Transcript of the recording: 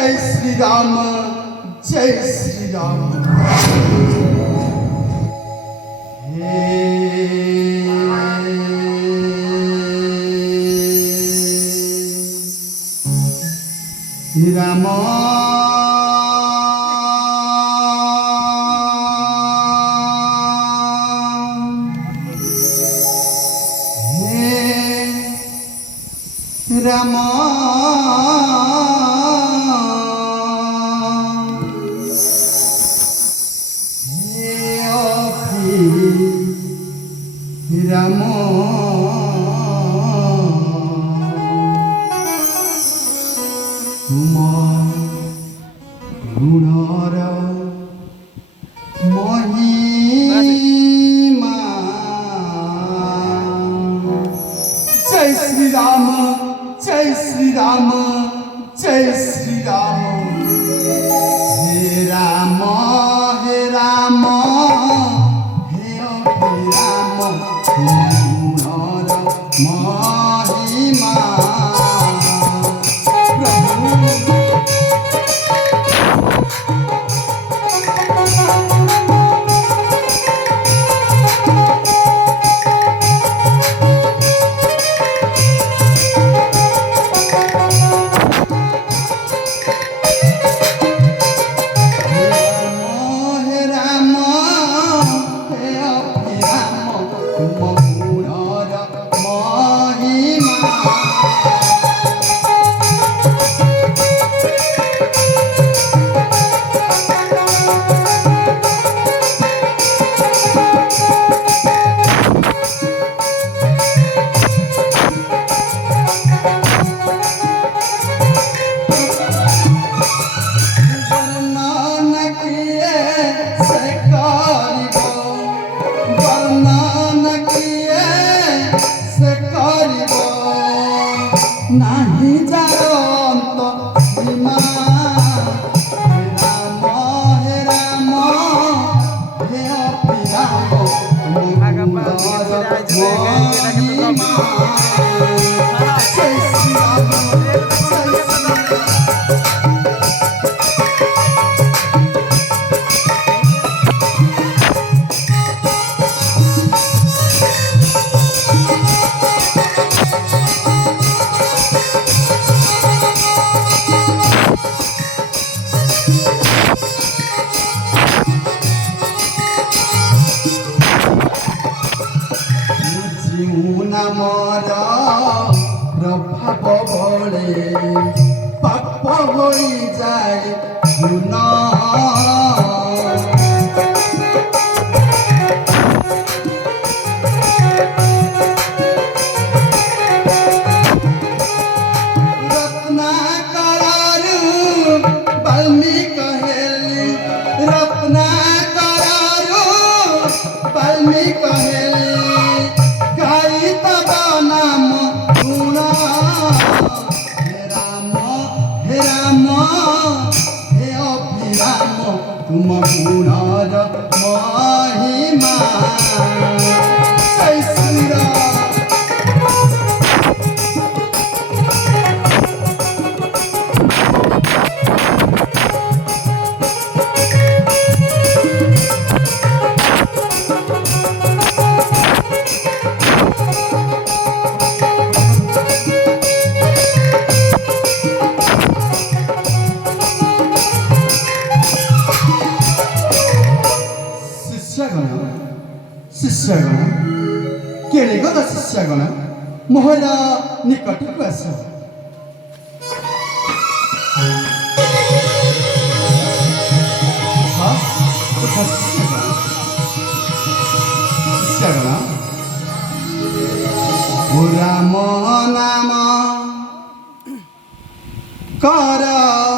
जय श्री राम जय श्री राम हे राम राम राम तुम गुणर महिमा जय श्री राम जय श्री राम जय श्री राम हे राम हे राम हे राम गुणर महिमा नहीं जानत सीमा हे राम हे राम हे राम जय श्री राम जय श्री नामर प्रभाव बले पाप हो जाए गुण रत्नाकर वाल्मीकि कहेली रत्नाकर वाल्मीकि कहेली तुम गुणर महिमा जय श्री राम शिष्यगण केळीगत शिष्यगण मोहर निकटକୁ ଆସ ଶିଷ୍ୟଗଣ ରାମ ନାମ କର